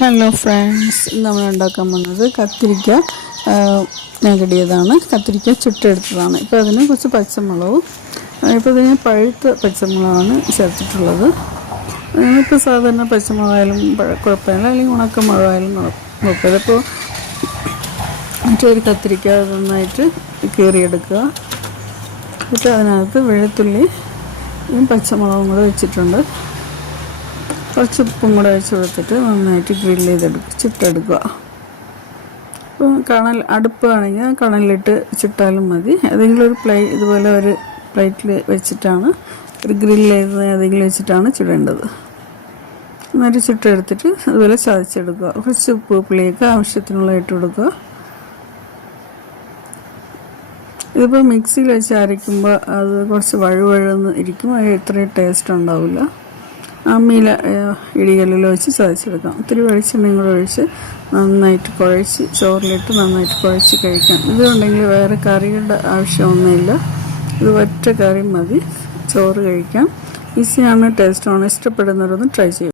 Hello friends, നമ്മൾ ഉണ്ടാക്കാൻ പോകുന്നത് കത്തിരിക്ക ഞകടിയതാണ്. കത്തിരിക്ക ചുട്ടെടുത്തതാണ്. ഇപ്പോൾ അതിന് കുറച്ച് പച്ചമുളകും, ഇപ്പോൾ ഇതിന് പഴുത്ത പച്ചമുളകാണ് ചേർത്തിട്ടുള്ളത്. ഇപ്പോൾ സാധാരണ പച്ചമുളകായാലും കുഴപ്പമില്ല, അല്ലെങ്കിൽ ഉണക്കമുളകായാലും കുഴപ്പമില്ല. ഇപ്പോൾ മറ്റൊരു കത്തിരിക്ക നന്നായിട്ട് കീറിയെടുക്കുക. എന്നിട്ട് അതിനകത്ത് വെളുത്തുള്ളിയും പച്ചമുളകും കൂടെ വെച്ചിട്ടുണ്ട്. കുറച്ച് ഉപ്പും കൂടെ വെച്ച് കൊടുത്തിട്ട് നന്നായിട്ട് ഗ്രില്ല് ചുട്ടെടുക്കുക. ഇപ്പോൾ അടുപ്പ് ആണെങ്കിൽ കണലിലിട്ട് ചുട്ടാലും മതി. ഏതെങ്കിലും ഒരു ഇതുപോലെ ഒരു പ്ലേറ്റിൽ വെച്ചിട്ടാണ്, ഒരു ഗ്രില്ല് ചെയ്ത് ഏതെങ്കിലും വെച്ചിട്ടാണ് ചുടേണ്ടത്. നന്നായിട്ട് ചുട്ടെടുത്തിട്ട് അതുപോലെ ചതച്ചെടുക്കുക. കുറച്ച് ഉപ്പ് പുളിയൊക്കെ ആവശ്യത്തിനുള്ള ഇട്ട് കൊടുക്കുക. ഇതിപ്പോൾ മിക്സിയിൽ വെച്ച് അരയ്ക്കുമ്പോൾ അത് കുറച്ച് വഴുവഴുന്ന് ഇരിക്കും, അത് ഇത്രയും ടേസ്റ്റ് ഉണ്ടാവില്ല. അമ്മിയിൽ ഇടികല്ലിൽ വെച്ച് ചതച്ചെടുക്കാം. ഒത്തിരി വെളിച്ചെണ്ണയും കൂടെ ഒഴിച്ച് നന്നായിട്ട് കുഴച്ച് ചോറിലിട്ട് നന്നായിട്ട് കുഴച്ച് കഴിക്കാം. ഇതുണ്ടെങ്കിൽ വേറെ കറിയുടെ ആവശ്യമൊന്നുമില്ല, ഇത് ഒറ്റ കറി മതി ചോറ് കഴിക്കാം. ഈസിയാണ്, ടേസ്റ്റാണ്. ഇഷ്ടപ്പെടുന്നവരൊന്ന് ട്രൈ ചെയ്യും.